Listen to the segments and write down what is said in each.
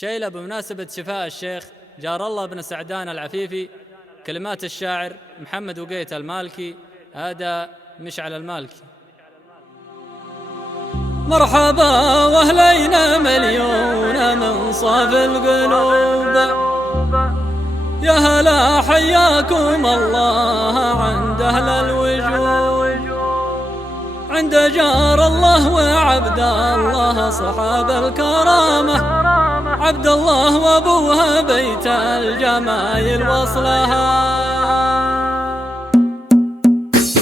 شيلة بمناسبة شفاء الشيخ جار الله بن سعدان العفيفي. كلمات الشاعر محمد وقيت المالكي، أداء مشعل المالكي. مرحبا واهلينا مليون من صاف القلوب، يا هلا حياكم الله عند أهل الوجود، عند جار الله وعبد الله صحاب الكرامة، عبد الله وابوها بيت الجمايل وصلها.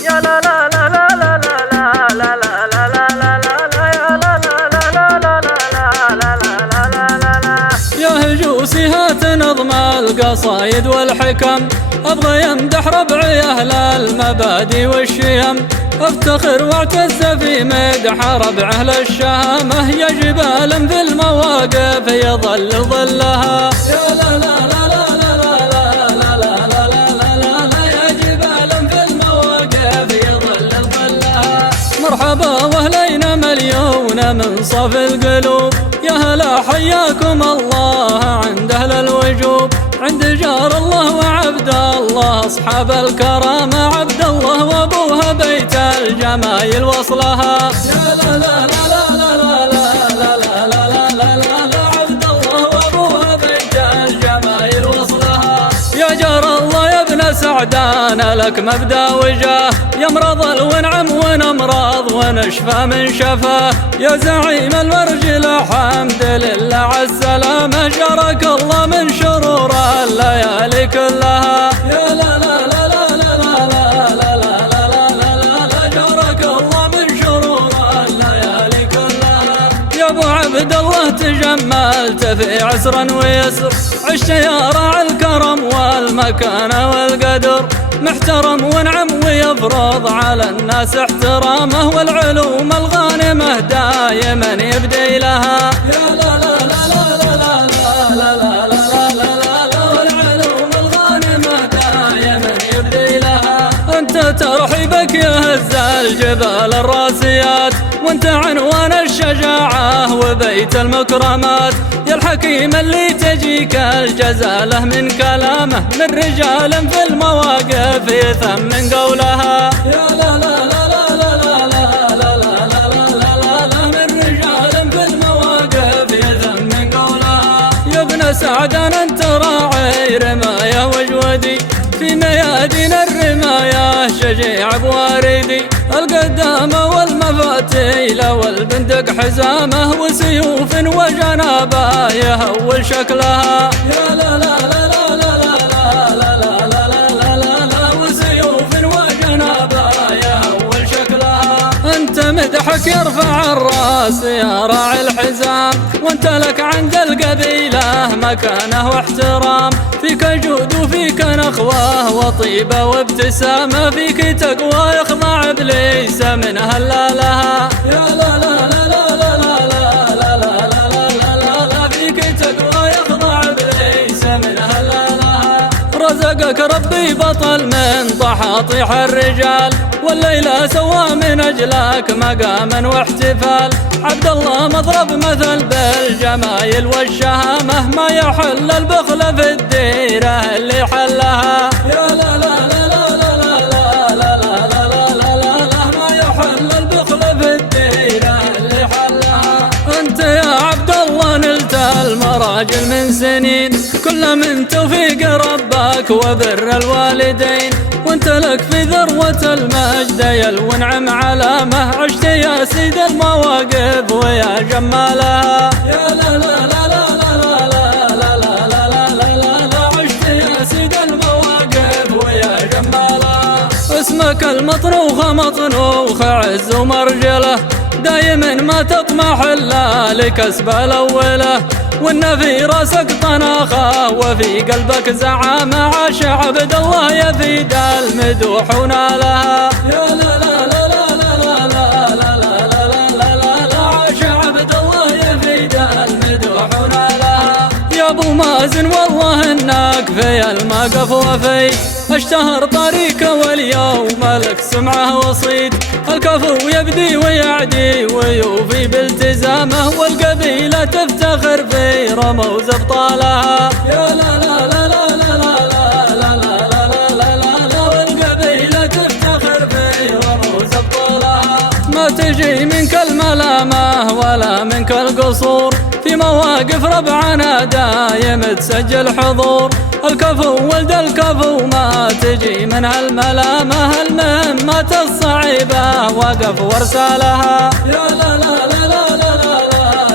يا لا لا لا لا لا لا لا لا لا لا لا لا يا لا لا لا لا لا لا لا لا لا لا يا هجوسي هات نظم القصايد والحكم، أبغى يمدح ربعي أهل المبادئ والشيم، افتخر واعتز في مدح ربعه للشهامة، يا جبال في المواقف يظل ظلها. يا لا لا لا لا لا لا لا لا لا لا لا يا جبال في المواقف يظل ظلها. مرحبا واهلينا مليون من صف القلوب، يا هلا حياكم الله عند أهل الوجوب، عند جار الله وعبد الله أصحاب الكرامة، عبد الله وابوها بيت الجمايل وصلها. يا لا لا لا لا لا لا لا لا لا لا لا لا عبد الله وابوها بيت الجمايل وصلها. يا جار الله يا ابن سعدان لك مبدأ وجاه، يا مرض ونعم ونمراض ونشفى من شفاه، يا زعيم الورجل حمد لله عالسلامة، جارك الله من شرور الليالي كلها. يا لا لا لا لا لا لا لا لا لا لا لا لا جارك الله من شرور الليالي كلها. يا ابو عبد الله تجملت في عسر ويسر، عشت يا راعي الكرم والمكانة والقدر، محترم ونعم ويفرض على الناس احترامه، والعلوم الغانمة دايما يبدي لها. يا لا لا لا لا لا لا لا لا لا لا والعلوم الغانمة دايما يبدي لها. انت ترحيبك يهز الجبال الراسيات، وانت عنوان الشجاعة وبيت المكرمات، يا الحكيم اللي تجيك الجزالة من كلامه، من رجال في المواقف يثمن قولها. يا لا لا لا لا لا لا لا لا لا لا لا من رجال في المواقف يثمن قولها. يا ابن سعدان انت راعي رماية وجودي، في ميادين الرماية شجيع بواردي، القدامة والمفاتيل والبندق حزامه، وسيوف وجنابه يهول شكلها. يا لا لا لا لا لا لا لا لا لا لا لا لا وسيوف وجنابه يهول شكلها. انت مدحك يرفع الراس يا راعي الحزام، وانت لك عند القبيلة مكانه واحترام، فيك جود وفيك نخوة وطيبة وابتسامة، فيك تقوى يخضع ابليس من هلالها. يا لا لا لا لا لا لا لا لا لا لا لا لا فيك تقوى يخضع ابليس من هلالها. رزقك ربي بطل من طحاطيح الرجال، والليلة سوى من أجلك مقاما واحتفال، عبد الله مضرب مثل بالجمايل والشهامة، ما يحل البخل في الديرة اللي حلها. يا لا لا لا لا لا لا لا لا لا لا لا لا ما يحل البخل في الديرة اللي حلها. انت يا عبد الله نلت المراجل من سنين، كل من توفيق ربك وبر الوالدين، وانت لك في ذروة المجد يلونعم علامة، عشت يا سيد المواقف ويا جمالها. يا لا لا لا لا لا لا لا لا لا لا لا لا عشت يا سيد المواقف ويا جمالها. اسمك المطروخة مطنوخة عز ومرجله، دايما ما تطمح الا لكسب الاوله، وان في راسك طناخه وفي قلبك زعامه، عاش عبد الله يفيد المدوح ونالها. يا لا لا لا لا لا لا لا لا لا لا لا لا عاش عبد الله يفيد المدوح ونالها. يا ابو مازن والله انك في المقف وفي، اشتهر طريقه واليوم لك سمعه وصيت، الكفو يبدي ويعدي ويوفي بالتزامه، والقبيلة تفتخر في رموز ابطالها. يا لا لا لا لا لا لا لا لا لا لا لا والقبيلة تفتخر في رموز ابطالها. ما تجي منك الملامة ولا منك القصور، في مواقف ربعنا دايم تسجل حضور. الكفو ولد الكفو ما تجي منها الملامة، المهمات الصعيبة وقف وارسالها. يا لا لا لا لا لا لا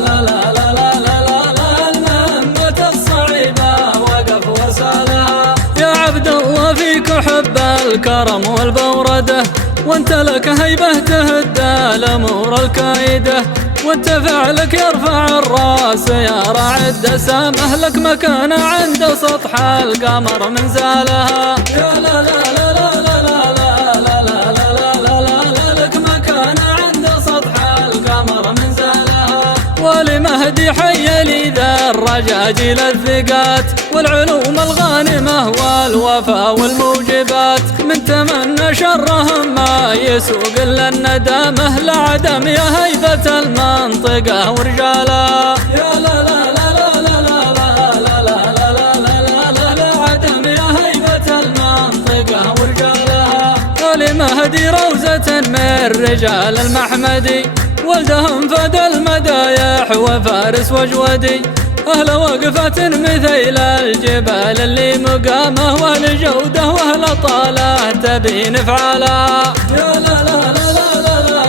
لا لا لا لا لا المهمات الصعيبة وقف وارسالها. يا عبد الله فيك حب الكرم والبوردة، وانت لك هيبة تهدى الامور الكايدة، وانت فعلك يرفع الراس يا راعي الدسامة، لك مكانة عند سطح القمر من زالها. يا لا لا لا لا لا لا لا لا لا لا لا لك مكانة عند سطح القمر من زالها. ولمهدي حي لي ذا الرجاجيل الثقات، والعلوم الغانمة والوفا والموجبات، من تمنى شرهم ما يسوق الا الندامة، لعدم يا هيبة المنطقة ورجالها. يا لا لا لا لا لا لا لا لا لا لا لا لعدم يا هيبة المنطقة ورجالها. ولمهدي روزة من رجال المحمدي، ولدهم فد المدايح وفارس وجودي، أهل وقفة مثيل الجبال اللي مقامه، والجودة وأهل طاله تبين فعالها. يا لا لا لا لا لا لا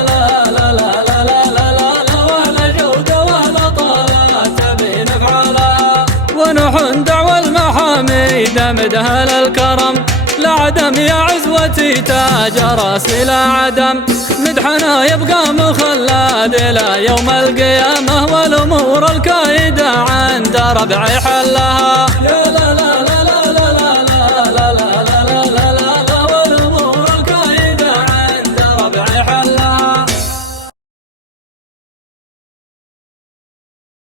لا لا لا لا وأهل جودة وأهل طاله تبين فعالها. ونحن دعوى المحاميد مدها للكرم، لعدم يا عزوتي تاج راسي لا عدم، مدحنا يبقى مخلد إلى يوم القيامة، والأمور الكايدة عند ربعي حلها.